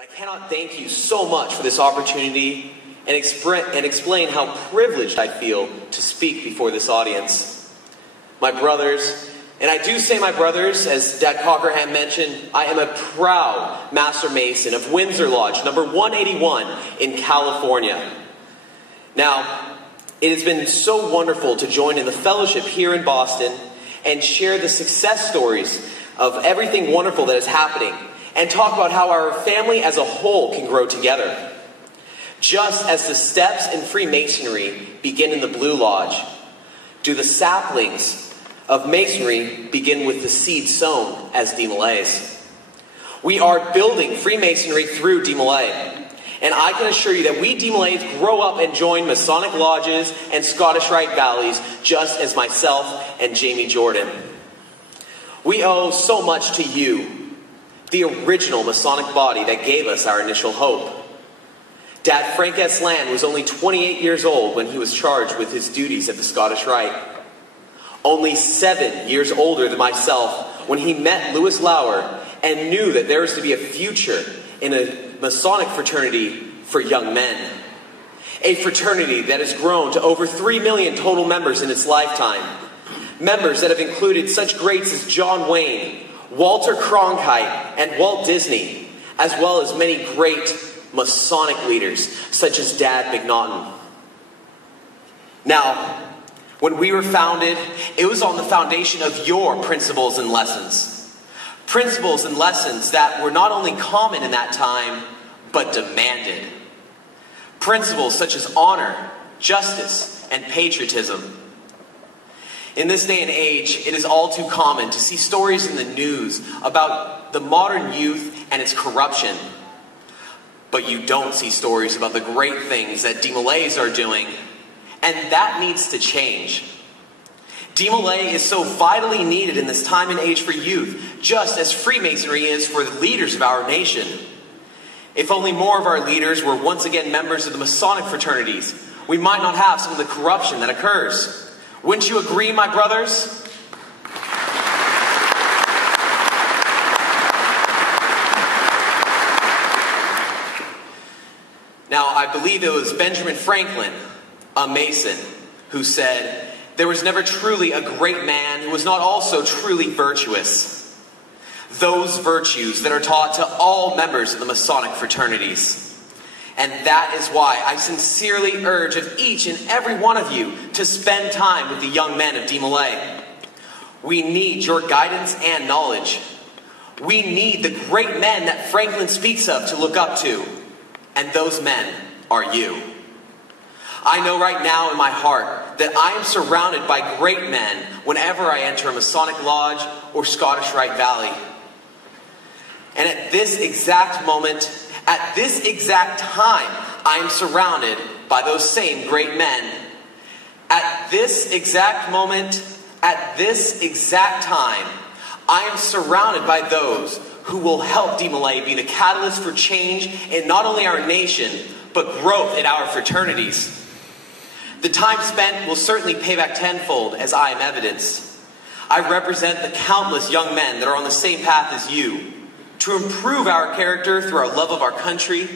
But I cannot thank you so much for this opportunity and explain how privileged I feel to speak before this audience. My brothers, and I do say my brothers, as Dad Cockerham mentioned, I am a proud Master Mason of Windsor Lodge, number 181 in California. Now, it has been so wonderful to join in the fellowship here in Boston and share the success stories of everything wonderful that is happening and talk about how our family as a whole can grow together. Just as the steps in Freemasonry begin in the Blue Lodge, do the saplings of Masonry begin with the seed sown as DeMolays. We are building Freemasonry through DeMolay. And I can assure you that we DeMolays grow up and join Masonic lodges and Scottish Rite valleys just as myself and Jamie Jordan. We owe so much to you, the original Masonic body that gave us our initial hope. Dad Frank S. Land was only 28 years old when he was charged with his duties at the Scottish Rite. Only 7 years older than myself when he met Lewis Lauer and knew that there was to be a future in a Masonic fraternity for young men. A fraternity that has grown to over 3 million total members in its lifetime. Members that have included such greats as John Wayne, Walter Cronkite, and Walt Disney, as well as many great Masonic leaders such as Dad McNaughton. Now, when we were founded, it was on the foundation of your principles and lessons. Principles and lessons that were not only common in that time, but demanded. Principles such as honor, justice, and patriotism. In this day and age, it is all too common to see stories in the news about the modern youth and its corruption. But you don't see stories about the great things that DeMolays are doing, and that needs to change. DeMolay is so vitally needed in this time and age for youth, just as Freemasonry is for the leaders of our nation. If only more of our leaders were once again members of the Masonic fraternities, we might not have some of the corruption that occurs. Wouldn't you agree, my brothers? Now, I believe it was Benjamin Franklin, a Mason, who said, "There was never truly a great man who was not also truly virtuous." Those virtues that are taught to all members of the Masonic fraternities. And that is why I sincerely urge of each and every one of you to spend time with the young men of DeMolay. We need your guidance and knowledge. We need the great men that Franklin speaks of to look up to. And those men are you. I know right now in my heart that I am surrounded by great men whenever I enter a Masonic lodge or Scottish Rite Valley. And at this exact moment, at this exact time, I am surrounded by those same great men. At this exact moment, at this exact time, I am surrounded by those who will help DeMolay be the catalyst for change in not only our nation, but growth in our fraternities. The time spent will certainly pay back tenfold, as I am evidence. I represent the countless young men that are on the same path as you, to improve our character through our love of our country,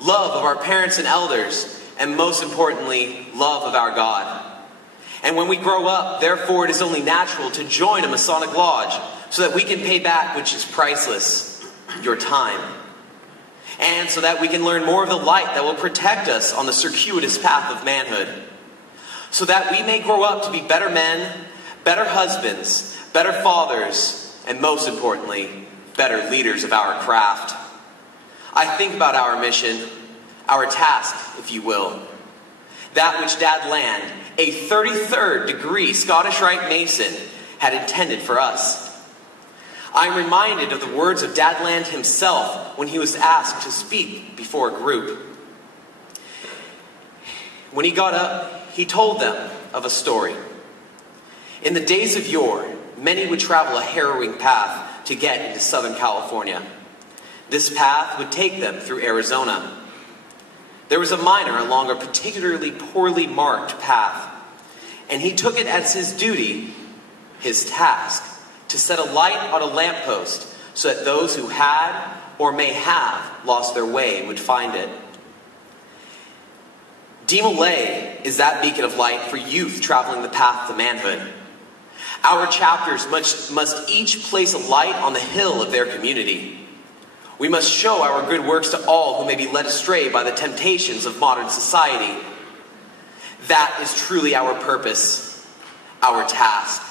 love of our parents and elders, and most importantly, love of our God. And when we grow up, therefore, it is only natural to join a Masonic lodge so that we can pay back, which is priceless, your time. And so that we can learn more of the light that will protect us on the circuitous path of manhood. So that we may grow up to be better men, better husbands, better fathers, and most importantly, better leaders of our craft. I think about our mission, our task, if you will. That which Dad Land, a 33rd degree Scottish Rite Mason, had intended for us. I am reminded of the words of Dad Land himself when he was asked to speak before a group. When he got up, he told them of a story. In the days of yore, many would travel a harrowing path to get into Southern California. This path would take them through Arizona. There was a miner along a particularly poorly marked path, and he took it as his duty, his task, to set a light on a lamppost so that those who had or may have lost their way would find it. DMLA is that beacon of light for youth traveling the path to manhood. Our chapters must each place a light on the hill of their community. We must show our good works to all who may be led astray by the temptations of modern society. That is truly our purpose, our task.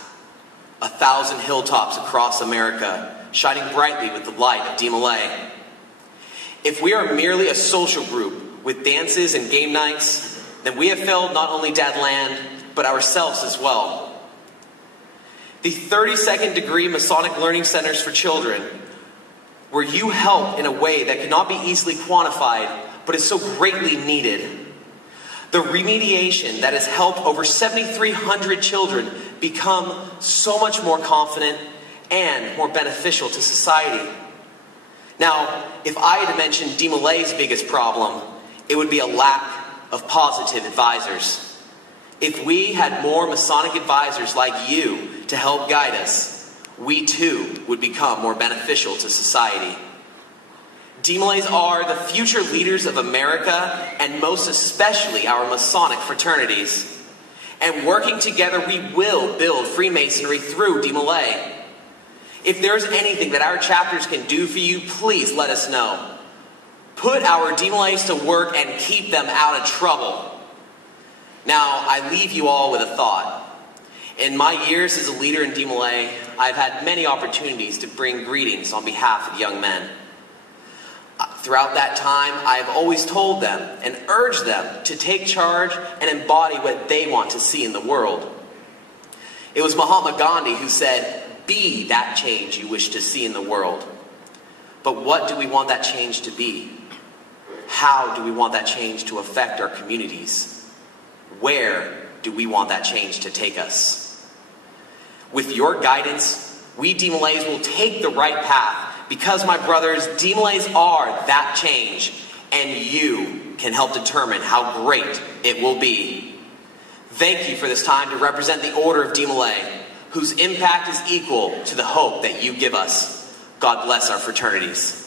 1,000 hilltops across America, shining brightly with the light of DMLA. If we are merely a social group with dances and game nights, then we have failed not only Dad Land, but ourselves as well. The 32nd Degree Masonic Learning Centers for Children, where you help in a way that cannot be easily quantified, but is so greatly needed. The remediation that has helped over 7,300 children become so much more confident and more beneficial to society. Now, if I had to mention DMLA's biggest problem, it would be a lack of positive advisors. If we had more Masonic advisors like you to help guide us, we too would become more beneficial to society. DMLAs are the future leaders of America, and most especially our Masonic fraternities. And working together, we will build Freemasonry through DMLA. If there's anything that our chapters can do for you, please let us know. Put our DMLAs to work and keep them out of trouble. Now, I leave you all with a thought. In my years as a leader in DMLA, I've had many opportunities to bring greetings on behalf of young men. Throughout that time, I've always told them and urged them to take charge and embody what they want to see in the world. It was Mahatma Gandhi who said, "Be that change you wish to see in the world." But what do we want that change to be? How do we want that change to affect our communities? Where do we want that change to take us? With your guidance, we DMLAs will take the right path, because, my brothers, DMLAs are that change, and you can help determine how great it will be. Thank you for this time to represent the Order of DMLA, whose impact is equal to the hope that you give us. God bless our fraternities.